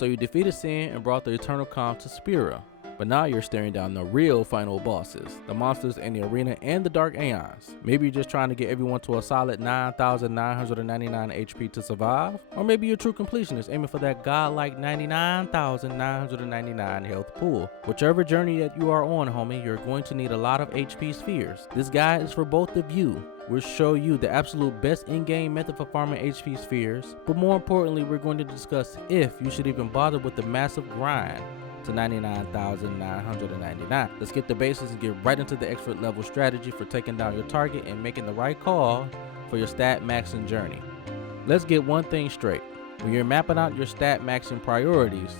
So you defeated Sin and brought the eternal calm to Spira. But now you're staring down the real final bosses, the monsters in the arena and the Dark Aeons. Maybe you're just trying to get everyone to a solid 9,999 HP to survive, or maybe you're a true completionist aiming for that godlike 99,999 health pool. Whichever journey that you are on, homie, you're going to need a lot of HP spheres. This guide is for both of you. We'll show you the absolute best in-game method for farming HP spheres, but more importantly, we're going to discuss if you should even bother with the massive grind to 99,999. Let's get the basics and get right into the expert level strategy for taking down your target and making the right call for your stat maxing journey. Let's get one thing straight. When you're mapping out your stat maxing priorities,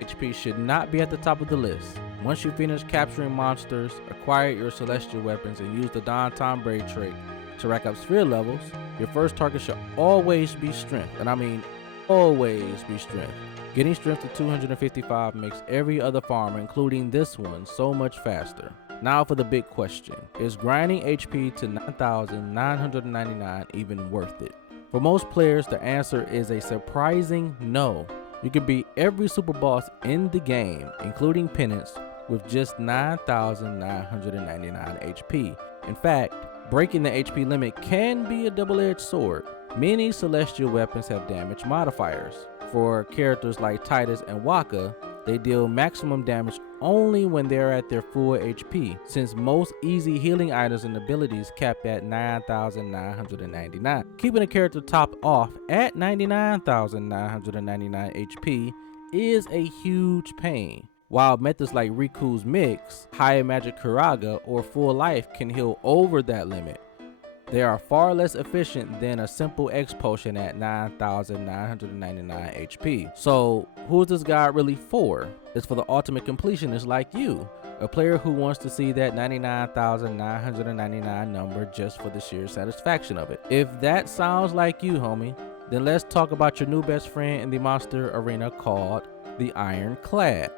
HP should not be at the top of the list. Once you finish capturing monsters, acquire your celestial weapons, and use the Don Tombre trait to rack up sphere levels, your first target should always be strength, and I mean always be strength. Getting strength to 255 makes every other farmer, including this one, so much faster. Now for the big question, is grinding HP to 9,999 even worth it? For most players, the answer is a surprising no. You can beat every super boss in the game, including Penance, with just 9,999 HP. In fact, breaking the HP limit can be a double-edged sword. Many celestial weapons have damage modifiers. For characters like Titus and Waka, they deal maximum damage only when they're at their full HP, since most easy healing items and abilities cap at 9,999. Keeping a character topped off at 99,999 HP is a huge pain. While methods like Riku's Mix, High Magic Kuraga, or Full Life can heal over that limit, they are far less efficient than a simple X potion at 9,999 HP. So who is this guide really for? It's for the ultimate completionist like you, a player who wants to see that 99,999 number just for the sheer satisfaction of it. If that sounds like you, homie, then let's talk about your new best friend in the monster arena called the Ironclad.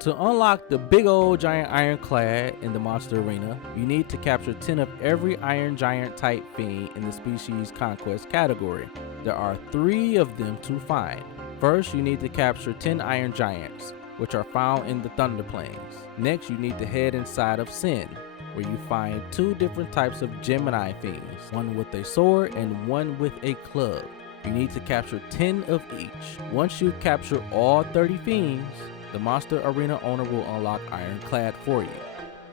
To unlock the big old giant Ironclad in the monster arena, you need to capture 10 of every Iron Giant type fiend in the Species Conquest category. There are 3 of them to find. First, you need to capture 10 Iron Giants, which are found in the Thunder Plains. Next, you need to head inside of Sin, where you find 2 different types of Gemini fiends, one with a sword and one with a club. You need to capture 10 of each. Once you capture all 30 fiends, the monster arena owner will unlock Ironclad for you.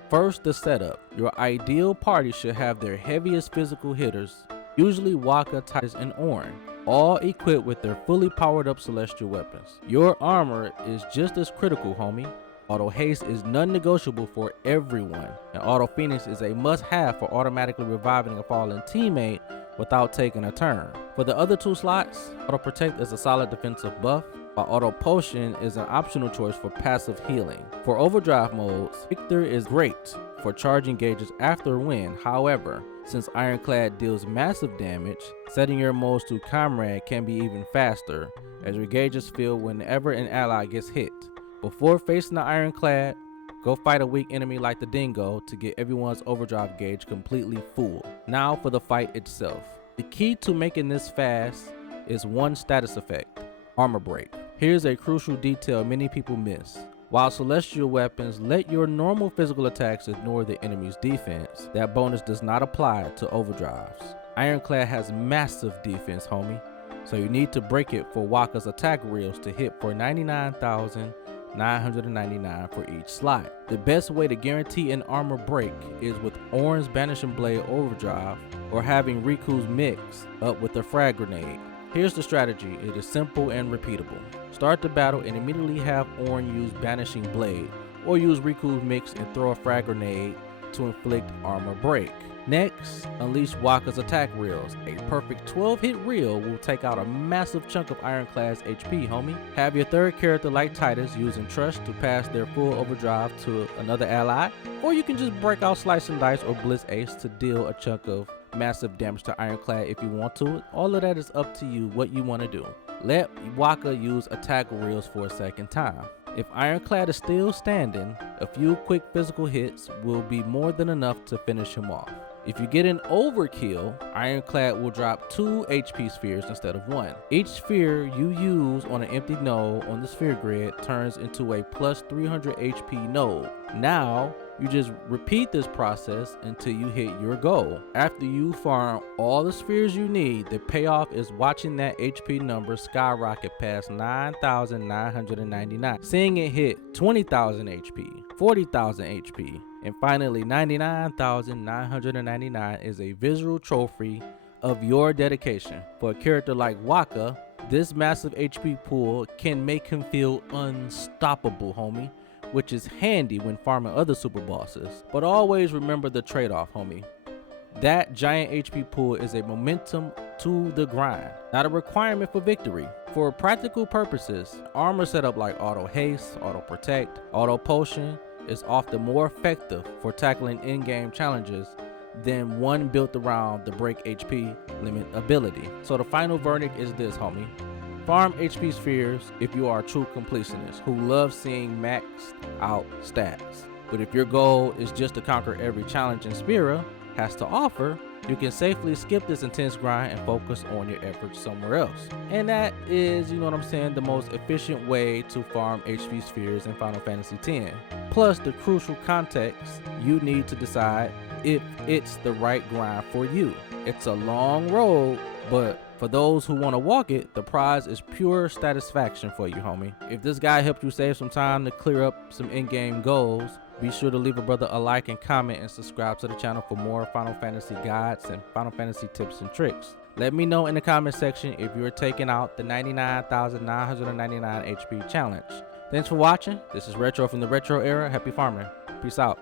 First, the setup. Your ideal party should have their heaviest physical hitters, usually Waka, Titus, and Ornn, all equipped with their fully powered up celestial weapons. Your armor is just as critical, homie. Auto haste is non-negotiable for everyone, and Auto Phoenix is a must-have for automatically reviving a fallen teammate without taking a turn. For the other 2 slots, Auto Protect is a solid defensive buff, while Auto Potion is an optional choice for passive healing. For overdrive modes, Victor is great for charging gauges after a win. However, since Ironclad deals massive damage, setting your modes to Comrade can be even faster, as your gauges fill whenever an ally gets hit. Before facing the Ironclad, go fight a weak enemy like the Dingo to get everyone's overdrive gauge completely full. Now for the fight itself. The key to making this fast is one status effect, Armor Break. Here's a crucial detail many people miss. While celestial weapons let your normal physical attacks ignore the enemy's defense, that bonus does not apply to overdrives. Ironclad has massive defense, homie, so you need to break it for Waka's attack reels to hit for 99,999 for each slot. The best way to guarantee an armor break is with Ornn's Banishing Blade Overdrive or having Riku's Mix up with a frag grenade. Here's the strategy. It is simple and repeatable. Start the battle and immediately have Ornn use Banishing Blade, or use Riku's Mix and throw a frag grenade to inflict armor break. Next, unleash Waka's attack reels. A perfect 12-hit reel will take out a massive chunk of Ironclad's HP, homie. Have your third character like Titus using Trust to pass their full overdrive to another ally, or you can just break out Slice and Dice or Blitz Ace to deal a chunk of massive damage to Ironclad if you want to. All of that is up to you what you want to do. Let Waka use attack reels for a second time. If Ironclad is still standing, a few quick physical hits will be more than enough to finish him off. If you get an overkill, Ironclad will drop 2 HP spheres instead of 1. Each sphere you use on an empty node on the sphere grid turns into a plus 300 HP node. Now, you just repeat this process until you hit your goal. After you farm all the spheres you need, the payoff is watching that HP number skyrocket past 9,999, seeing it hit 20,000 HP, 40,000 HP, and finally 99,999 is a visual trophy of your dedication. For a character like Waka, this massive HP pool can make him feel unstoppable, homie, which is handy when farming other super bosses. But always remember the trade-off, homie. That giant HP pool is a momentum to the grind, not a requirement for victory. For practical purposes, armor setup like auto haste, auto protect, auto potion is often more effective for tackling in-game challenges than one built around the break HP limit ability. So the final verdict is this, homie. Farm HP spheres if you are a true completionist who loves seeing maxed out stats. But if your goal is just to conquer every challenge Spira has to offer, you can safely skip this intense grind and focus on your efforts somewhere else. And that is, you know what I'm saying, the most efficient way to farm HP spheres in Final Fantasy X. Plus the crucial context you need to decide if it's the right grind for you. It's a long road, but for those who want to walk it, the prize is pure satisfaction for you, homie. If this guy helped you save some time to clear up some in-game goals, be sure to leave a brother a like and comment and subscribe to the channel for more Final Fantasy guides and Final Fantasy tips and tricks. Let me know in the comment section if you're taking out the 99,999 HP challenge. Thanks for watching. This is Retro from the Retro Era. Happy farming. Peace out.